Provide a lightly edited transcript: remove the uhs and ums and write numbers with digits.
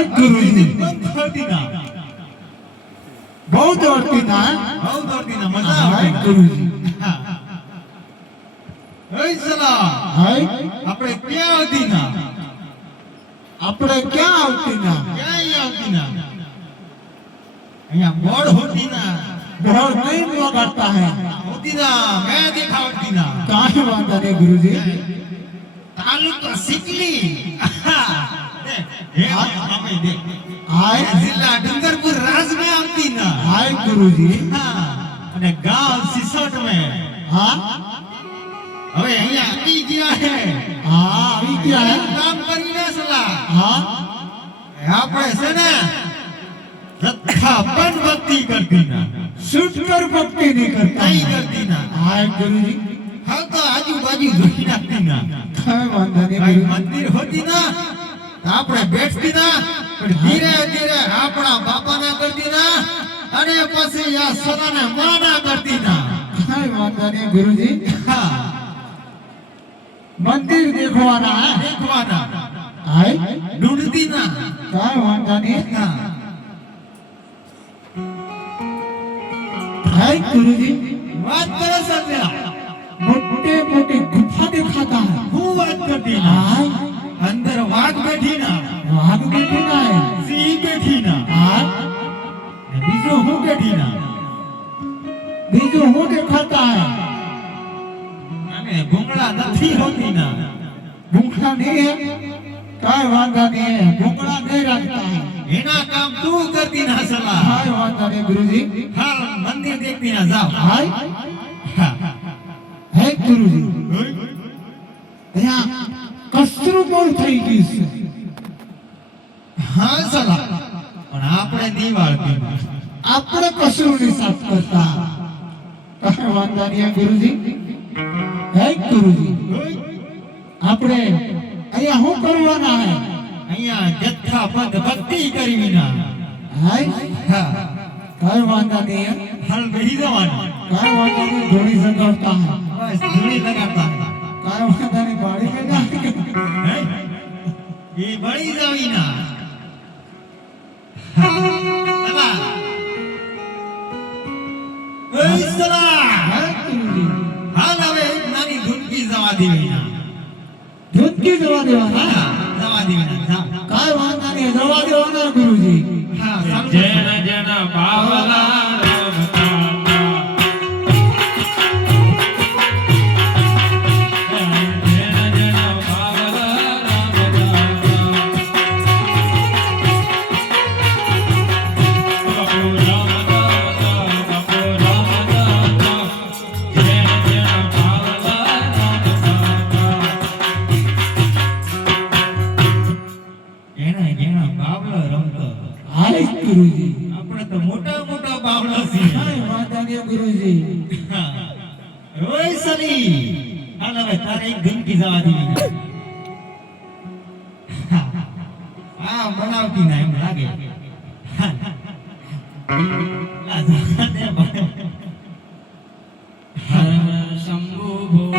हाय गुरुजी બંધ થતી ના बहुत दौड़ती ना બહુ દોડતી ના મજા हाय આવે गुरुजी ઓય સલા हाय આપણે ક્યાં આવતી ના अपने क्या होती ना ક્યાં આવતી ના અહીંયા બોર્ડ હોતી ના बहुत नहीं हुआ करता है હોતી ના મેં દેખાવતી ના कहाँ बात है गुरुजी તાલુકા સિકલી હે મામે દે हाय જિલ્લા ડુંગરપુર રાજ में આવતી ના हाय गुरुजी હા અને ગાંવ સિસોટ में हाँ હવે અહીંયા આવી ગયા હે हाँ अभी क्या है કામ કરીને સલા हाँ આપણે છે ને જથ્થા પણ ભક્તિ કરતી ના शूट कर भक्ति नहीं करता નહીં है કરતી ના हाय गुरुजी હા તો આજુબાજુ જોઈ નાખતી ના कहाँ बात है ભાઈ गुरुजी મંદિર હોતી ના તો આપણે બેઠતી ના પણ ધીરે ધીરે આપણા બાપાના કરતી ના અને પછી આ સલાને માના કરતી ના कहाँ बात है गुरुजी હા मंदिर देखवाना है દેખવાના हाय ઢૂંઢતી ના कहाँ बात है હા हाय गुरुजी વાત કરે સત્યા मोटे मोटे गुफा दिखाता है હું વાત કરતી ના हाय અંદર વાઘ બેઠી ના वहाँ भी देखना है સિંહ બેઠી ના हाय ને બીજો હું બેઠી ના बीजू हूँ दिखाता है અને ભૂંગળા નથી હોતી ના भूखा नहीं है काय वादा नहीं है भूखा नहीं रखता है એના કામ તું કરતી ના સલા काय वादा नहीं गुरुजी હાલ મંદિર દેખતી ના જાવ हाय હા. है गुरुजी ઓય. यहाँ कसरू बोल થઈ ગઈ છે હા સલા પણ આપણે નહીં વાળતી આપણે કસરું નહીં સાફ કરતા काय वादा नहीं है गुरुजी है गुरुजी ઓય. આપણે અહીંયા શું કરવાના है અહીંયા જથ્થાબંધ ભક્તિ કરવી ના हाय હા काय वादा नहीं है હાલ બેહી જવાનું काय वादा नहीं धोनी से करता है બસ ધૂળી લગાડતા काय वादा नहीं बाड़ी में जाके હે? એ બળી જાવી ના સલા ઓય સલા है गुरुजी હાલ હવે એક નાની ધૂનકી જવા દેવી ના ધૂનકી જવા દેવાના હા, જવા દેવી ના જા. काय वादा नहीं है जवा देवाना गुरुजी હા સારું જન જન બાવલા રમતા જન જન બાવલા એના જેના બાવળો રમતો हाय गुरुजी આપણે તો મોટા મોટા બાવળા છીએ काय वादा नहीं है गुरुजी હા. ઓય સલી હાલ હવે તારે એક ધૂનકી જવા દેવી ના હા બનાવતી ના એમ લાગે હા. આ જવા દે ભાઈ. હર શંભુ ભો